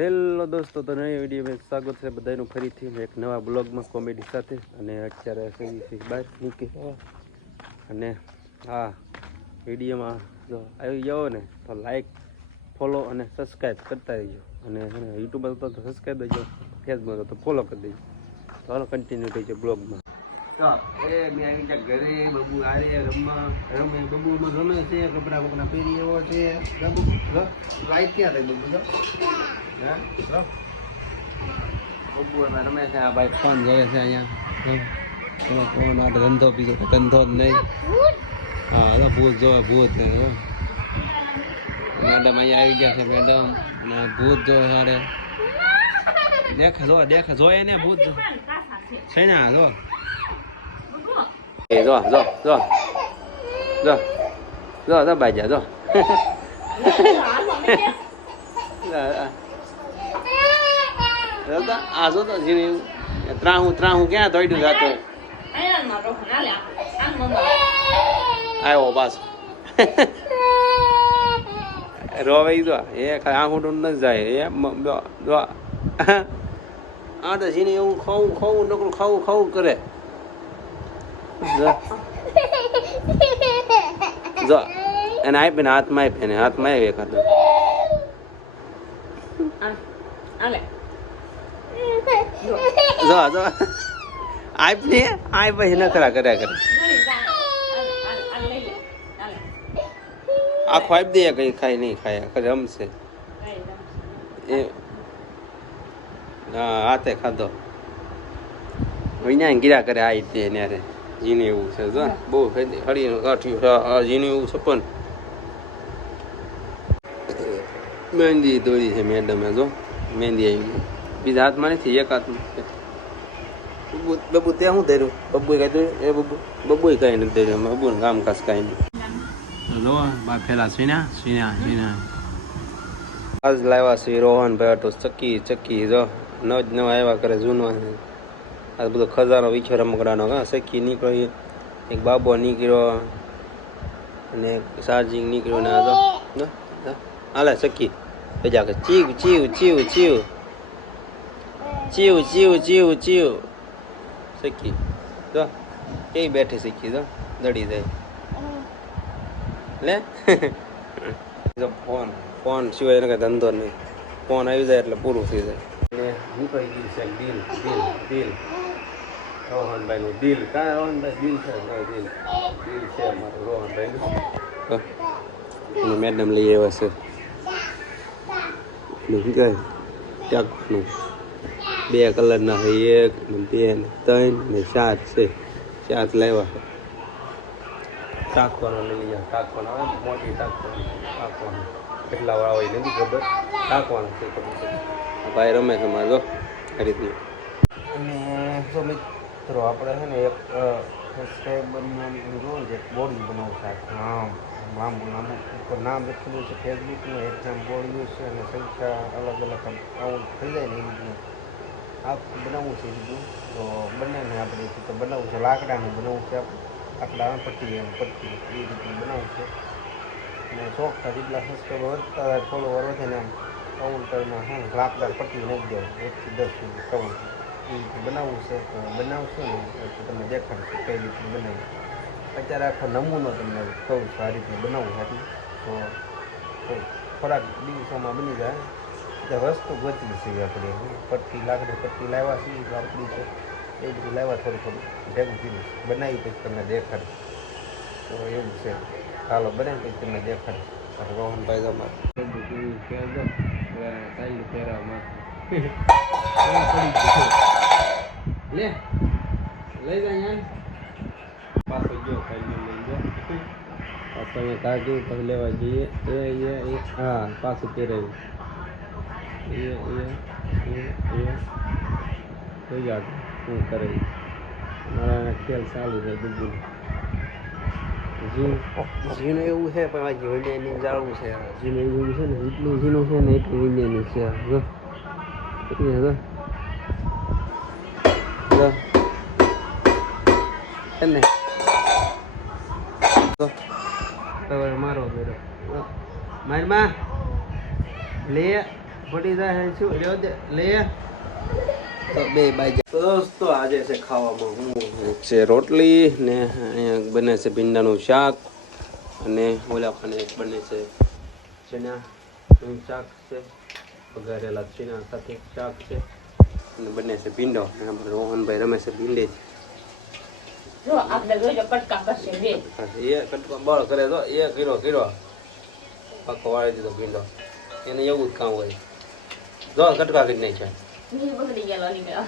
Hello દોસ્તો, તો નવી વિડીયોમાં સ્વાગત છે બધાનું. ફરીથી એક નવા બ્લોગમાં કોમેડી સાથે. અને અત્યારે સહી બહાર નીકળી. અને હા વિડીયોમાં જો આવી જાઓ ને, તો લાઈક ફોલો અને સબસ્ક્રાઈબ કરતા રહીજો. અને યુટ્યુબ પર તો સબસ્ક્રાઈબ દેજો ફેસબુક તો ફોલો કરી દેજો. તો હાલો કન્ટિન્યુ થઈ જાય બ્લોગમાં. રમે છે, કપડા બપડા પહેરી એવો છે. લાઈટ ક્યાં થાય બબુ તો હા લો. બબુ એમાં રમે છે આ ભાઈ ફોન જોવે છે અહીંયા ફોન માટે ધંધો બીજો કોઈ ધંધો જ નહીં હા તો ભૂત જોવે ભૂત મેડમ અહીંયા આવી ગયા છે મેડમ અને ભૂત જોવે સારે દેખ જો દેખ જોયે ને ભૂત જો છે ને આ જો એ જો જો જો જો જો જો બાજા જો આ જો તો જીવી ત્રાહું ત્રાહું ક્યાં દોડ્યું જાતો? આવ્યો પાછો રોવે જો એ ખાલી આંખું ન જાય. એ જો આ તો જીને એવું ખાવું ખાવું નકરું ખાવું ખાવું કરે. જો. એને એને આપીને હાથમાં આપી એને હાથમાં આવી એકાદ. જો જો. પછી નખરા કર્યા કરે. આખો આપી દે, કઈ ખાય નહીં ખાય રમશે. એ, હા, હાથે ખાધો. વિඥાન ગીરા કરે આ તે ત્યારે જીને એવું છે, જો. બહુ હળી કાઠ્યું ઝીણી એવું સપન મહેંદી દોરી છે મેડમે, જો. મહેંદી આવી બીજા હાથમાં નથી, એક હાથમાં. બબુ બબુ તે શું ધર્યું બબુ કઈ દોર્યું એ બબુ બબુ કઈ નથી ધર્યું બબુ કામકાજ કઈ નહીં લો બા પેલા સીના સીના સીના આજ લાવ્યા છે રોહન ભાઈ તો ચક્કી ચક્કી જો નવ જ નવા આવ્યા કરે જૂનો આ બધો ખજાનો વિખ્યો રમકડાનો હા ચક્કી નીકળ્યો એક બાબો નીકળ્યો અને એક ચાર્જિંગ નીકળ્યો ને આ તો. હાલે ચક્કી બીજા કે ચીવ ચીવ ચીવ ચીવ ચીવ ચીવ ચીવ ચીવ ચક્કી જો કેવી બેઠી શીખી જો દડી જાય. લે? જો ફોન ફોન સિવાય એને કઈ ધંધો નહીં. ફોન આવી જાય એટલે પૂરું થઈ જાય. ને નીકળી ગયું છે દિલ દિલ દિલ. રોહનભાઈનું દિલ. કાં રોહનભાઈ દિલ છે? દિલ. દિલ છે અમારું રોહનભાઈ નું મેડમ લઈ આવ્યા છે. શું કહે ચાકનું બે કલરના છે એક ને બે ને ત્રણ ને સાત છે. સાત લાવ્યા. છે લઈ ટાંકવાનો આવે મોટી ટાંકવાનો ટાંકવાનો કેટલા વાળા હોય નથી ખબર. છે ખબર ભાઈ રમે છે મારે જો. આ રીતનું. અને જો મિત્રો આપણે છે ને એક સબસ્ક્રાઈબરનું છે એક બોડી બનાવવું છે આમ લાંબુ લાંબુ નામ લખેલું છે ફેસબુકનું એક્ઝામ બોર્ડ છે અને સંખ્યા અલગ અલગ થઈ જાય ને એ રીતનું આ બનાવવું છે બીજું તો બંનેને આપણે તો બનાવવું છે, લાકડાનું બનાવવું છે આપણે. પટ્ટી એમ, પટ્ટી એ રીતનું બનાવવું છે. અને ચોખ્ખા જેટલા સબસ્ક્રાઈબર વધતા હોય ફોલોવર વધે ને આમ કાઉન્ટરમાં હા લાકડા પટ્ટી નાખી દેવું એકથી દસ સુધી કાઉન્ટ એ રીતે બનાવવું છે, તો બનાવશો ને તો તમને દેખાડશે કઈ રીતે બનાવી અત્યારે આખો નમૂનો તમને કહું છું આ રીતે બનાવવું એટલે તો ખોરાક દિવસોમાં બની જાય. એટલે વસ્તુ ગોતવી છે આપણે. પટ્ટી લાકડી પટ્ટી લાવ્યા છીએ લાકડી છે. એ બધું લાવ્યા થોડું થોડું ભેગું કીધું બનાવી પછી તમને દેખાડ. તો એવું છે. હાલો બનાવી પછી તમને દેખાડ. રોહનભાઈ તમારે લે લઈ જાય પાછો ગયો કાયદો લઈ જાય અહીંયા કાઢ્યું પછી લેવા જઈએ. એ. હા પાછું પહેરાવ્યું. iya iya iya iya ಹೀಗಾಗಿ ಕರೆ મારા ખેલ ચાલુ છે દુબુલ જીનું એવું છે પણ આ જીવડિયાની જાળવું છે જીનું એવું છે ને એટલું જીનું છે ને એટલું વિડિયાનું છે જો એટલે જો જો તને મારો મેરો મારમાં લે પડી જાય શું લે. તો બે બાઈ તો દોસ્તો આજે છે ખાવામાં હું છે રોટલી ને અહીંયા બને છે ભીંડાનું શાક અને ઓલા ખાને બને છે ચણાનું શાક છે વઘારેલા ચણા સાથે શાક છે અને બને છે ભીંડો. અને રોહનભાઈ રમે છે ભીંડે. જો આપણે જોઈજો કટકા કરશે બે. એ કટકો બળ કરે તો એ કીરો કીરો. પાકો વાળી દીધો ભીંડો. એને એવું જ કામ હોય. જો કટકા કરી નાખ્યા બગડી ગયેલો નીકળ્યો